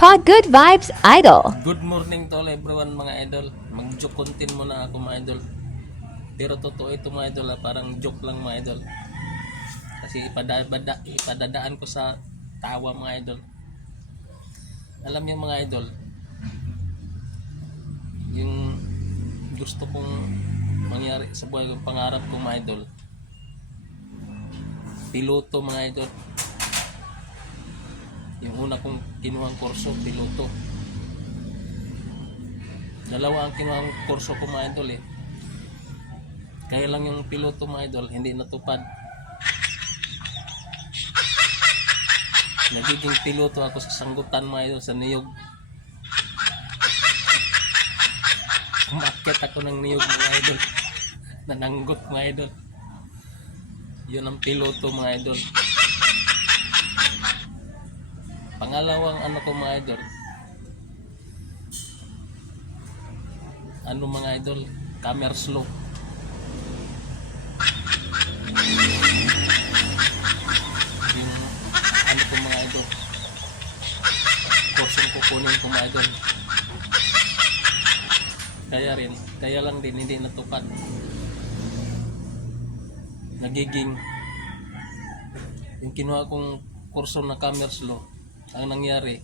Pod Good Vibes Idol. Good morning to all everyone mga idol. Mag-joke content muna ako mga idol. Pero totoo ito mga idol parang joke lang mga idol. Kasi ipadadaan ko sa tawa mga idol. Alam niyo mga idol, yung gusto kong mangyari sa buhay yung pangarap ko mga idol. Piloto mga idol. Yung una kong kinuhang kurso, piloto. Dalawa ang kinuhang kurso ko mga idol eh. Kaya lang yung piloto mga idol, hindi natupad. Nagiging piloto ako sa sanggutan mga idol, sa niyog. Umakyat ako ng niyog mga idol. Nananggot mga idol. Yun ang piloto mga idol. Pangalawang ano ko mga idol. Ano mga idol? Camera slow. Yung ano ko mga idol. Kursong kukunin ko mga idol. Kaya lang din hindi natupad. Nagiging yung kinuha kong kurso na camera slow, ang nangyari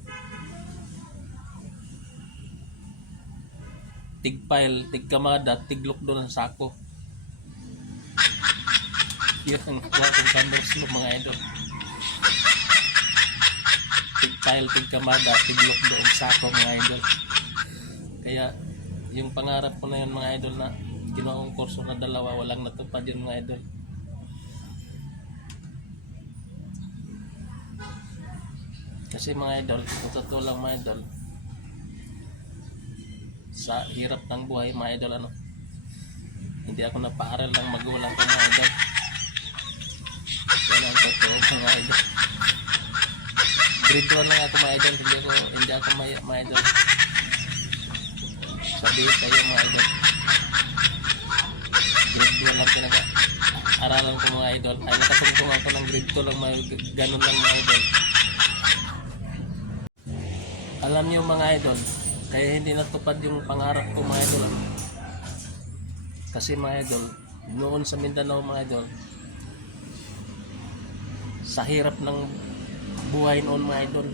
tigpile, tigkamada, tiglok doon ang sako. Yun ang kuha kong camera slow mga idol. Tigpile, tigkamada, tiglok doon ang sako mga idol. Kaya yung pangarap ko na yun mga idol na kinuha kong kurso na dalawa, walang natupad yun mga idol. Kasi mga idol, totoo lang mga idol, sa hirap ng buhay mga idol, hindi ako napaaral ng magulang ko mga idol. Yan ang totoo mga idol. Grade 1 lang ako mga idol, hindi ako mga idol. Sabihin kayo mga idol, grade 1 lang pinag-aralan ko mga idol. Ay nakasungkong ako ng grade 2 lang, ganun lang mga idol. Alam niyo mga idol, kaya hindi natupad yung pangarap ko mga idol. Kasi mga idol, noon sa Mindanao mga idol, sa hirap ng buhay noon mga idol,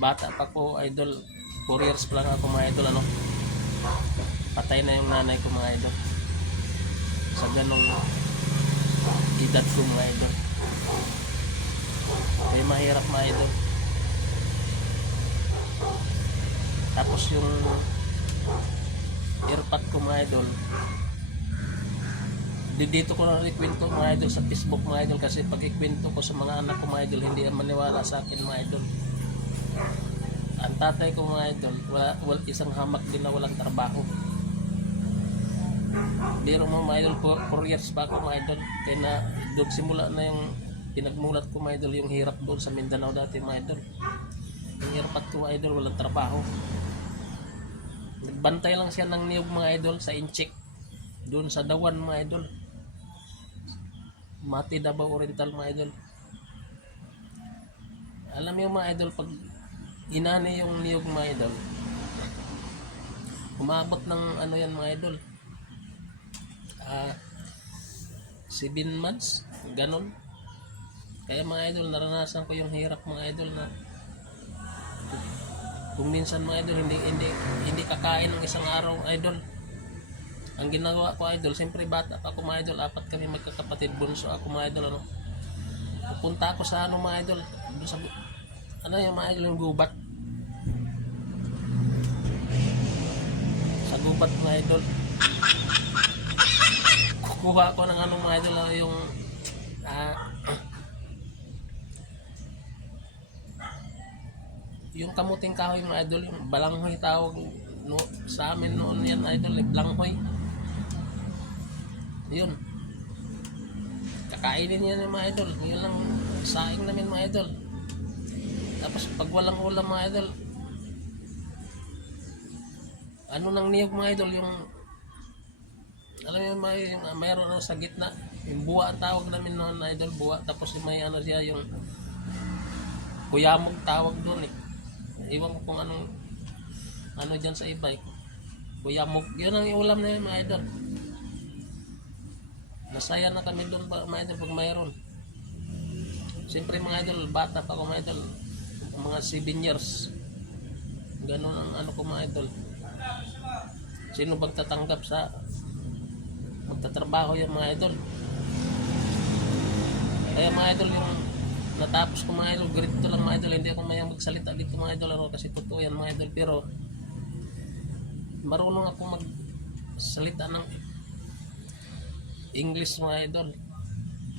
bata pa ko idol, 4 years pa lang ako mga idol, patay na yung nanay ko mga idol. Sa ganong edad ko mga idol, ay mahirap mga idol. Tapos yung airpot ko mga idol, dito ko na ikwento mga idol sa Facebook mga idol. Kasi pag ikwento ko sa mga anak ko mga idol, hindi maniwala sa akin mga idol. Ang tatay ko mga idol, wala isang hamak din na walang trabaho. Biro mo mga idol, 4 years pa ako mga idol. Kaya na doon simula na yung pinagmulat ko mga idol, yung hirap doon sa Mindanao dati mga idol. Yung airpot ko mga idol, walang trabaho. Nagbantay lang siya ng niyog mga idol sa Inchik, doon sa Dawan mga idol, Mati, Davao Oriental mga idol. Alam niyo mga idol, pag inani yung niyog mga idol, umabot ng ano yan mga idol, 7 months ganon. Kaya mga idol, naranasan ko yung hirap mga idol, na kung minsan mga idol hindi kakain ng isang araw idol. Ang ginagawa ko idol, siyempre bata pa ako mga idol, 4 kami magkakapatid, bunso ako mga idol. Pupunta ako sa mga idol, sa yung mga idol, yung gubat, sa gubat mga idol, kukuha ko ng mga idol, yung yung kamuting kahoy mga idol, yung balanghoy tawag sa amin noon yan idol, balanghoy. Yun, kakainin yan yung mga idol, yun lang saing namin mga idol. Tapos pag walang ulam mga idol, nang niyog mga idol, yung alam mo yung mayroon sa gitna, yung buwa tawag namin noon idol, buwa. Tapos yung may siya, yung Kuyamog tawag doon eh. Iwan ko kung anong ano dyan sa iba eh. Kuyamog, yun ang ulam na yun mga idol. Nasaya na kami doon mga idol pag mayroon. Siyempre mga idol, bata pa ako mga idol, mga 7 years. Ganun ang ano ko mga idol. Sino bang tatanggap sa magtatrabaho yung mga idol? Kaya mga idol, yung natapos ko mga idol, grade 2 lang mga idol, hindi ako mayang magsalita dito mga idol, ano, kasi totoo yan mga idol, pero marunong ako magsalita ng English mga idol,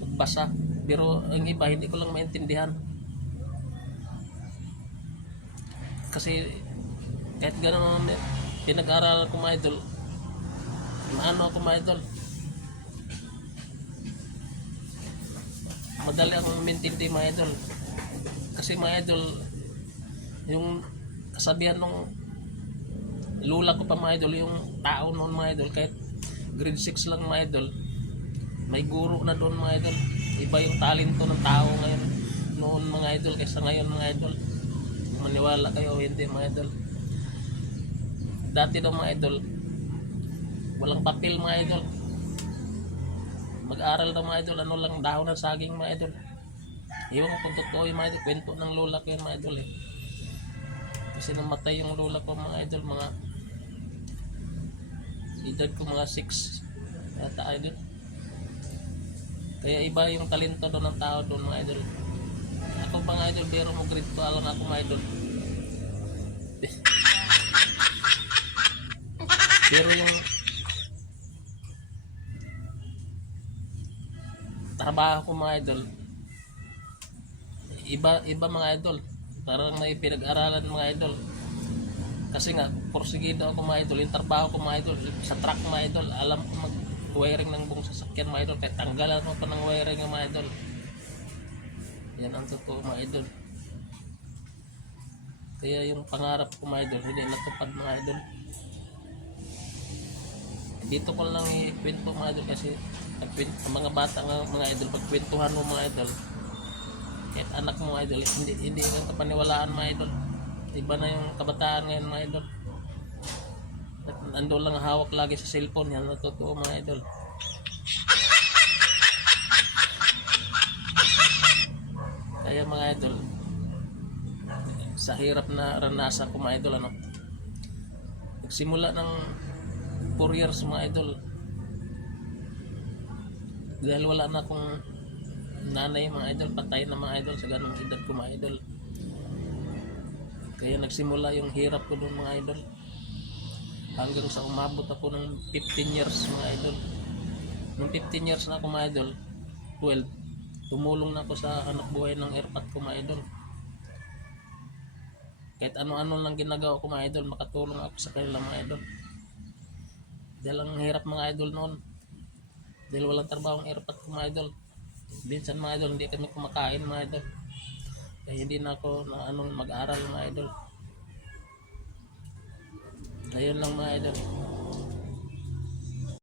magbasa, pero ang iba hindi ko lang maintindihan. Kasi kahit gano'n pinag-aaralan ko mga idol, maano ako mga idol, madali akong maintindihan mga idol. Kasi mga idol, yung kasabihan nung lula ko pa mga idol, yung tao noon mga idol, kahit grade 6 lang mga idol, may guro na doon mga idol. Iba yung talento ng tao ngayon noon mga idol kaysa ngayon mga idol. Maniwala kayo o hindi mga idol. Dati daw mga idol, walang papel mga idol. Mag-aral daw mga idol, ano lang, dahon ng saging mga idol. Iwan ko kung totoo yung mga idol, kwento ng lola ko yung mga idol eh. Kasi namatay yung lola ko mga idol, mga edad ko mga 6 yata idol. Kaya iba yung talento doon ng tao doon mga idol. Ako pa mga idol, pero mo grade 2 lang ako mga idol. Pero yung trabaho ko mga idol, iba mga idol. Parang may pinag-aralan mga idol. Kasi nga, porsigido ako mga idol. Yung trabaho ko mga idol, sa truck mga idol, alam ko mag-wiring ng buong sasakyan mga idol. Kahit tanggalan mo pa ng wiring ng mga idol. Yan ang totoo mga idol. Kaya yung pangarap ko mga idol, hindi natupad mga idol. Dito ko lang ikwento mga idol kasi ang mga bata nga mga idol, pagkwentuhan mo mga idol, kahit anak mo mga idol, hindi lang kapaniwalaan mga idol. Iba na yung kabataan ngayon mga idol. Ando lang hawak lagi sa cellphone, yan ang totoo mga idol. Kaya mga idol, sa hirap na ranasan ko mga idol, ano, nagsimula ng 4 years mga idol, dahil wala na akong nanay mga idol, patay na mga idol sa ganung edad ko mga idol. Kaya nagsimula yung hirap ko doon mga idol, hanggang sa umabot ako ng 15 years mga idol. Nung 15 years na ako mga idol, 12, tumulong na ako sa anak buhay ng airpat ko mga idol. Kahit ano-ano lang ginagawa ko mga idol, makatulong ako sa kanila mga idol. Dahil ang hirap mga idol noon, dahil walang trabaho ang airpat ko mga idol. Minsan mga idol, hindi kami kumakain mga idol. Kaya hindi na ako na mag-aral mga idol. Ayun lang mga idol.